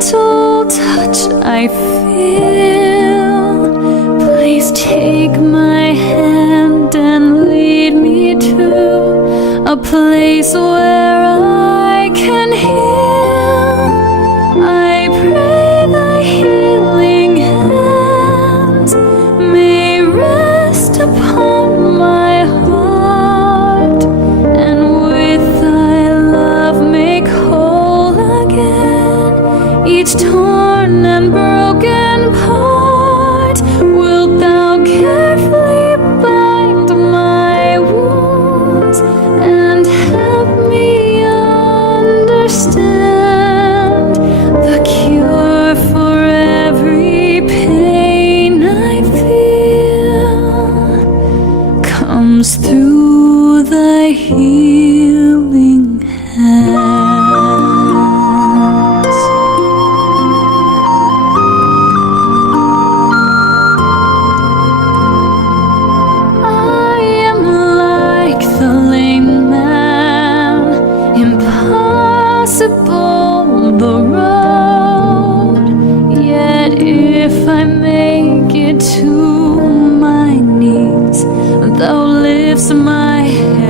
gentle touch I feel. Please take my hand and lead me to a place where I can heal. I pray thy healing hands may rest upon my heart, and with thy love make whole again each torn and broken part. Wilt thou carefully bind my wounds and help me understand the cure for every pain I feel comes through thy healing hands. I am like the lame man, impossible the road. Yet if I make it to my knees, thou lifts my head